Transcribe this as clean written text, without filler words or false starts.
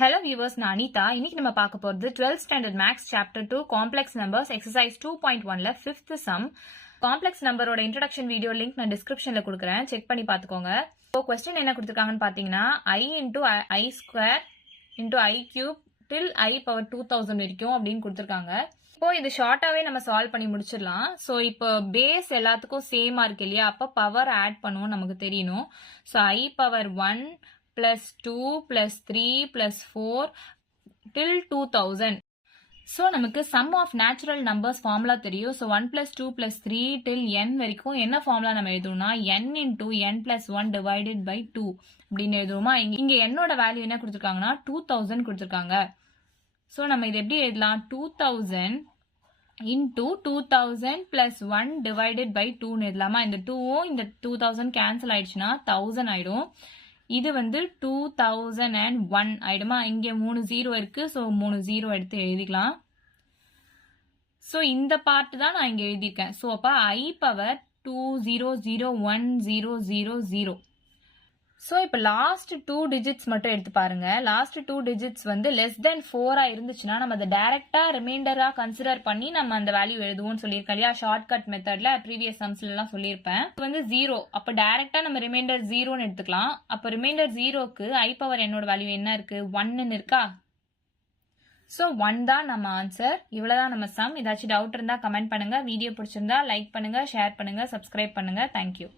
Hello viewers, நான் அனிதா. இன்னைக்கு நம்ம பார்க்க போறது 12th standard maths chapter 2 complex numbers exercise 2.1ல 5th sum. complex numberோட introduction video link நான் descriptionல கொடுக்கிறேன். செக் பண்ணி பார்த்துக்கோங்க. இப்போ question என்ன கொடுத்திருக்காங்கன்னு பாத்தீங்கன்னா I into I square into I cube till I power 2000 வரைக்கும் அப்படின்னு கொடுத்திருக்காங்க. இப்போ இது ஷார்ட்டாவே நம்ம சால்வ் பண்ணி முடிச்சிடலாம். சோ இப்போ பேஸ் எல்லாத்துக்கும் சேமா இருக்கு இல்லையா, அப்ப பவர் ஆட் பண்ணுவோம் நமக்கு தெரியணும். So I power 1 plus 2 plus 3 plus 4 till 2000. So நமக்கு sum of natural numbers formula தெரியும். So 1 plus 2 plus 3 till n வரைக்கும் என்ன formula நம்ம எழுதுவோம்னா n into n plus 1 divided by 2 அப்படின்னு எழுதுவோமா. இங்க n ஓட வேல்யூ என்ன கொடுத்திருக்காங்கன்னா 2000 கொடுத்திருக்காங்க. So நம்ம இது எப்படி எழுதலாம், 2000 into 2000 plus 1 divided by 2 எழுதலாமா. இந்த 2 இந்த 2000 cancel ஆயிடுச்சுன்னா 1000 ஆயிடும். இது வந்து 2001 ஆயிடுமா. இங்க 3 0 இருக்கு. சோ 3 0 எடுத்து எழுதிக்கலாம். சோ இந்த பார்ட் தான் நான் இங்க எழுதியிருக்கேன். சோ அப்ப I பவர் 20010000. சோ இப்ப லாஸ்ட் 2 டிஜிட்ஸ் மட்டும் எடுத்து பாருங்க. லாஸ்ட் 2 டிஜிட்ஸ் வந்து லெஸ் தென் 4 இருந்துச்சுன்னா நம்ம அதை டைரக்டா ரிமைண்டரா கன்சிடர் பண்ணி நம்ம அந்த வேல்யூ எழுதுவோம்னு சொல்லியிருக்கேன் இல்லையா, ஷார்ட்கட் மெத்தட்ல ப்ரீவியஸ் சம்ஸ்ல எல்லாம் சொல்லியிருப்பேன். இது வந்து 0, அப்ப டைரக்டா நம்ம ரிமைண்டர் 0ன்னு எடுத்துக்கலாம். அப்ப ரிமைண்டர் 0க்கு I பவர் என்னோட வேல்யூ என்ன இருக்கு, 1ன்னு இருக்கா. சோ 1 தான் நம்ம ஆன்சர். இவ்வளவுதான் நம்ம சம். ஏதாச்சும் டவுட் இருந்தா கமெண்ட் பண்ணுங்க. வீடியோ பிடிச்சிருந்தா லைக் பண்ணுங்க, ஷேர் பண்ணுங்க, சப்ஸ்கிரைப் பண்ணுங்க. தேங்க்யூ.